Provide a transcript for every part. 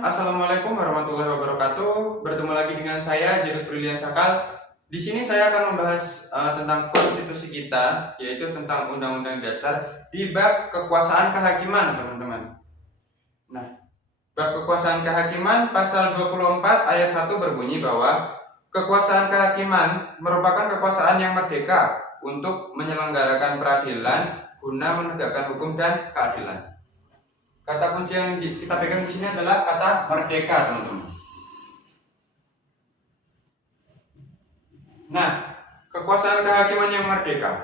Assalamualaikum warahmatullahi wabarakatuh. Bertemu lagi dengan saya Jaduk Brilian Sakal. Di sini saya akan membahas tentang konstitusi kita, yaitu tentang Undang-Undang Dasar di bab kekuasaan kehakiman, teman-teman. Nah, bab kekuasaan kehakiman pasal 24 ayat 1 berbunyi bahwa kekuasaan kehakiman merupakan kekuasaan yang merdeka untuk menyelenggarakan peradilan guna menegakkan hukum dan keadilan. Kata kunci yang kita pegang di sini adalah kata merdeka, teman-teman. Nah, kekuasaan kehakiman yang merdeka.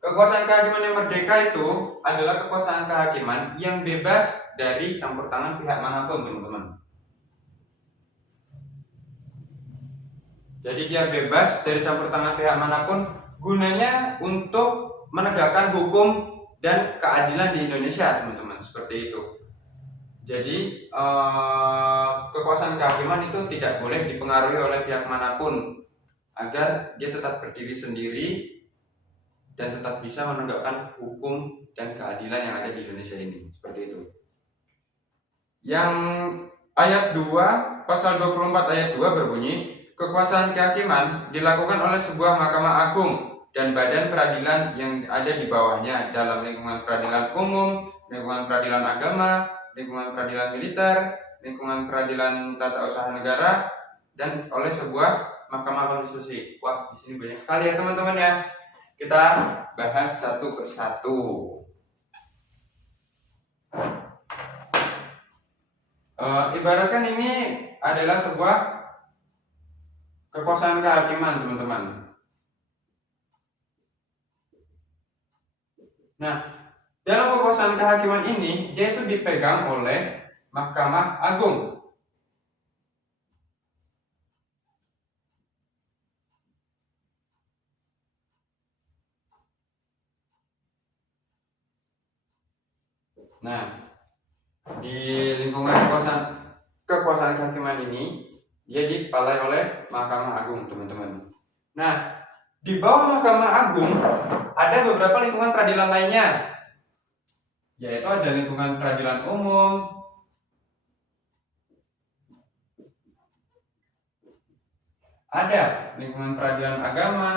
Kekuasaan kehakiman yang merdeka itu adalah kekuasaan kehakiman yang bebas dari campur tangan pihak manapun, teman-teman. Jadi dia bebas dari campur tangan pihak manapun, gunanya untuk menegakkan hukum dan keadilan di Indonesia, teman-teman. Seperti itu. Jadi kekuasaan kehakiman itu tidak boleh dipengaruhi oleh pihak manapun, agar dia tetap berdiri sendiri dan tetap bisa menegakkan hukum dan keadilan yang ada di Indonesia ini. Seperti itu. Yang ayat 2 pasal 24 ayat 2 berbunyi, kekuasaan kehakiman dilakukan oleh sebuah mahkamah agung dan badan peradilan yang ada di bawahnya dalam lingkungan peradilan umum, lingkungan peradilan agama, lingkungan peradilan militer, lingkungan peradilan tata usaha negara, dan oleh sebuah mahkamah konstitusi. Wah, di sini banyak sekali ya, teman-teman ya. Kita bahas satu persatu. Ibaratkan ini adalah sebuah kekuasaan kehakiman, teman-teman. Nah, dalam kekuasaan kehakiman ini, dia itu dipegang oleh Mahkamah Agung. Nah, di lingkungan kekuasaan kehakiman ini, dia dikepalai oleh Mahkamah Agung, teman-teman. Nah, di bawah Mahkamah Agung ada beberapa lingkungan peradilan lainnya, yaitu ada lingkungan peradilan umum, ada lingkungan peradilan agama,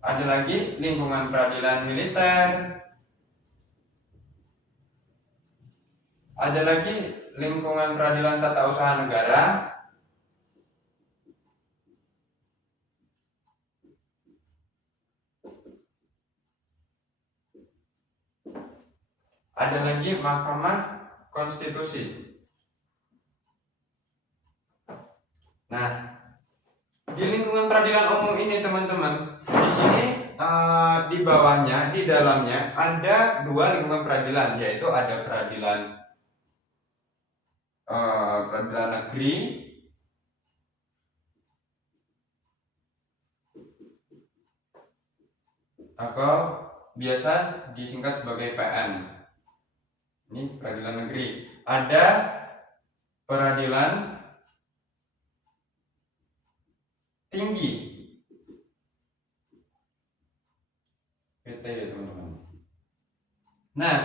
ada lagi lingkungan peradilan militer, ada lagi lingkungan peradilan tata usaha negara, ada lagi Mahkamah Konstitusi. Nah, di lingkungan peradilan umum ini, teman-teman, di sini di bawahnya, di dalamnya ada dua lingkungan peradilan, yaitu ada peradilan negeri atau biasa disingkat sebagai PN. Ini peradilan negeri. Ada peradilan tinggi, PT ya, teman-teman. Nah,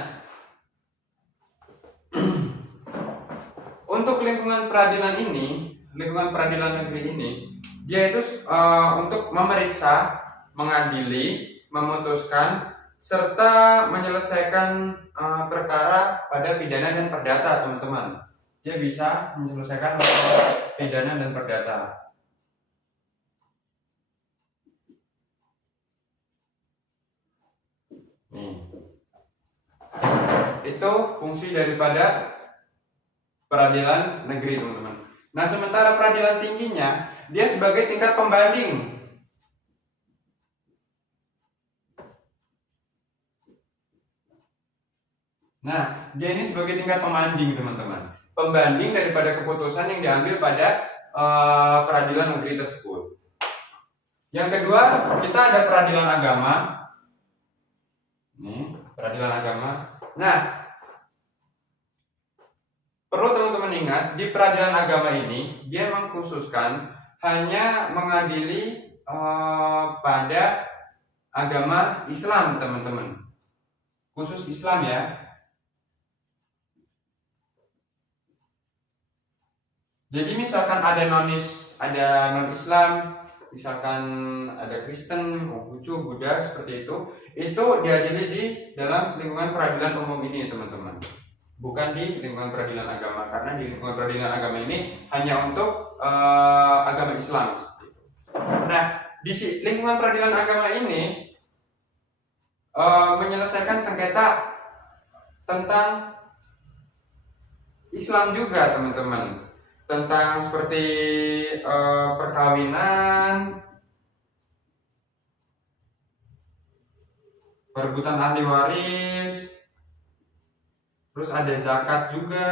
untuk lingkungan peradilan ini, lingkungan peradilan negeri ini, dia itu untuk memeriksa, mengadili, memutuskan, serta menyelesaikan perkara pada pidana dan perdata, teman-teman. Dia bisa menyelesaikan pidana dan perdata. Nih. Itu fungsi daripada peradilan negeri, teman-teman. Nah, sementara peradilan tingginya, dia sebagai tingkat pembanding. Nah, dia ini sebagai tingkat pembanding, teman-teman. Pembanding daripada keputusan yang diambil pada peradilan negeri tersebut. Yang kedua, kita ada peradilan agama. Ini peradilan agama. Nah, perlu teman-teman ingat, di peradilan agama ini dia mengkhususkan hanya mengadili pada agama Islam, teman-teman. khusus Islam ya. Jadi misalkan ada non Islam, misalkan ada Kristen, Konghucu, Buddha seperti itu diadili di dalam lingkungan peradilan umum ini teman-teman, bukan di lingkungan peradilan agama, karena di lingkungan peradilan agama ini hanya untuk agama Islam. Nah, di lingkungan peradilan agama ini menyelesaikan sengketa tentang Islam juga teman-teman, tentang seperti perkawinan, perebutan ahli waris, terus ada zakat juga,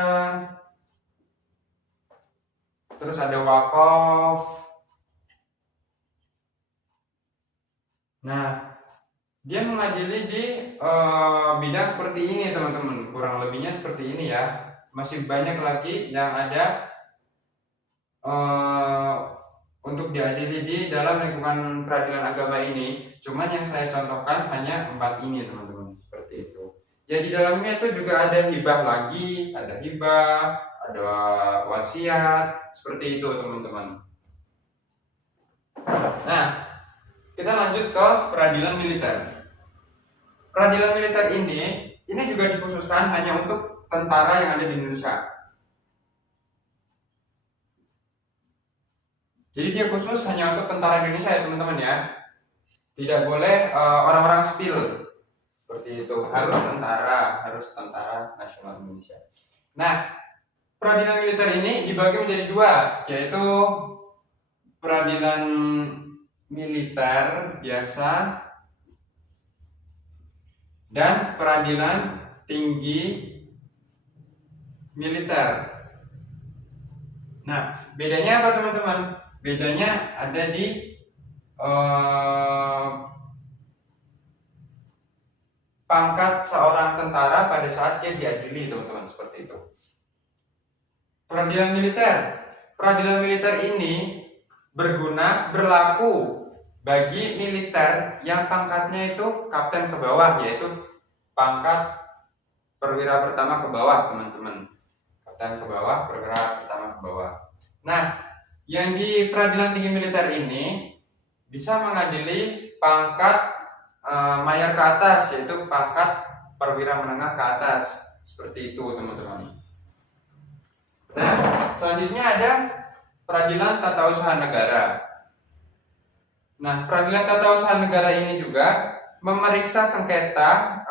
terus ada wakaf. Nah, dia mengadili di bidang seperti ini teman-teman, kurang lebihnya seperti ini ya. Masih banyak lagi yang ada untuk diadili di dalam lingkungan peradilan agama ini. Cuman yang saya contohkan hanya 4 ini teman-teman, seperti itu. Ya di dalamnya itu juga ada hibah lagi, ada hibah, ada wasiat, seperti itu teman-teman. Nah, kita lanjut ke peradilan militer. Peradilan militer ini juga dikhususkan hanya untuk tentara yang ada di Indonesia. Jadi dia khusus hanya untuk tentara Indonesia ya teman-teman ya. Tidak boleh orang-orang sipil seperti itu. Harus tentara nasional Indonesia. Nah, peradilan militer ini dibagi menjadi 2, yaitu peradilan militer biasa dan peradilan tinggi militer. Nah, bedanya apa teman-teman? Bedanya ada di pangkat seorang tentara pada saat dia diadili teman-teman, seperti itu. Peradilan militer ini berlaku bagi militer yang pangkatnya itu kapten ke bawah, yaitu pangkat perwira pertama ke bawah teman-teman. Kapten ke bawah, perwira pertama ke bawah. Nah, yang di peradilan tinggi militer ini bisa mengadili pangkat mayor ke atas, yaitu pangkat perwira menengah ke atas, seperti itu teman-teman. Nah, selanjutnya ada peradilan tata usaha negara. Nah, peradilan tata usaha negara ini juga memeriksa sengketa,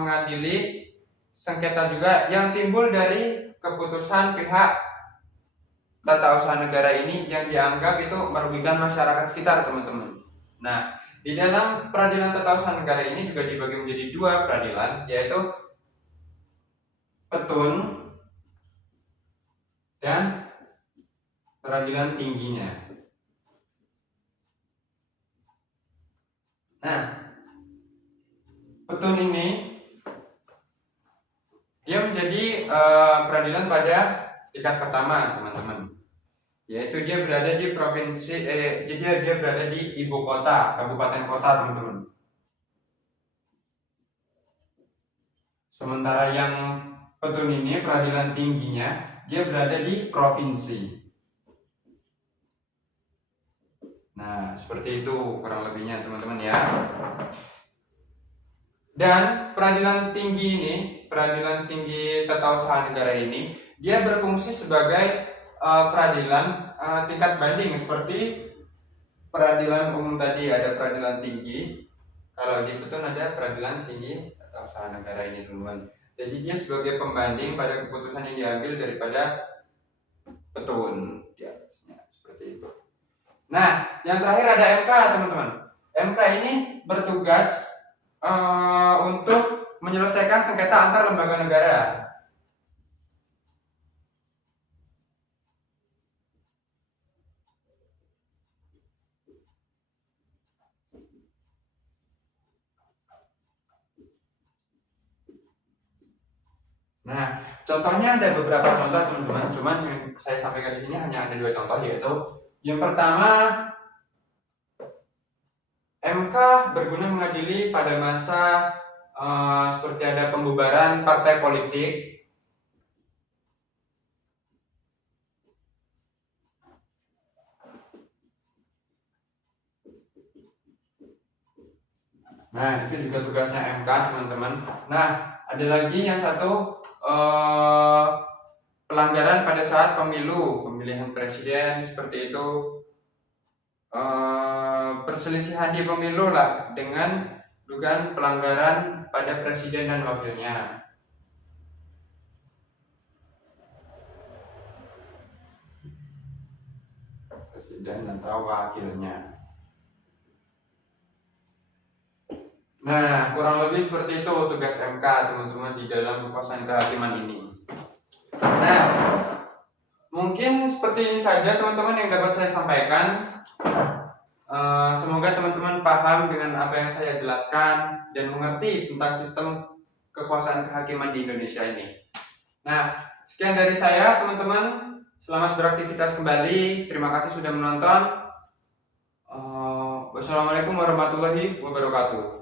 mengadili sengketa juga yang timbul dari keputusan pihak tata usaha negara ini yang dianggap itu merugikan masyarakat sekitar teman-teman. Nah, di dalam peradilan tata usaha negara ini juga dibagi menjadi 2 peradilan, yaitu petun dan peradilan tingginya. Nah, petun ini dia menjadi peradilan pada tingkat pertama teman-teman, yaitu dia berada di provinsi, jadi dia berada di ibu kota, kabupaten kota teman-teman. Sementara yang petun ini peradilan tingginya dia berada di provinsi. Nah, seperti itu kurang lebihnya teman-teman ya. Dan peradilan tinggi tata usaha negara ini dia berfungsi sebagai peradilan tingkat banding, seperti peradilan umum tadi ada peradilan tinggi. Kalau di petun ada peradilan tinggi tata usaha negara ini teman-teman. Jadi dia sebagai pembanding pada keputusan yang diambil daripada petun di atasnya, seperti itu. Nah, yang terakhir ada MK teman-teman. MK ini bertugas untuk menyelesaikan sengketa antar lembaga negara. Nah, contohnya ada beberapa contoh teman-teman, cuman yang saya sampaikan di sini hanya ada 2 contoh, yaitu yang pertama, MK berguna mengadili pada masa seperti ada pembubaran partai politik. Nah, itu juga tugasnya MK, teman-teman. Nah, ada lagi yang satu, pelanggaran pada saat pemilihan presiden seperti itu, perselisihan di pemilu lah dengan dugaan pelanggaran pada presiden dan wakilnya. Presiden atau wakilnya. Nah, kurang lebih seperti itu tugas MK, teman-teman, di dalam kekuasaan kehakiman ini. Nah, mungkin seperti ini saja, teman-teman, yang dapat saya sampaikan. Semoga teman-teman paham dengan apa yang saya jelaskan dan mengerti tentang sistem kekuasaan kehakiman di Indonesia ini. Nah, sekian dari saya, teman-teman. Selamat beraktivitas kembali. Terima kasih sudah menonton. Wassalamualaikum warahmatullahi wabarakatuh.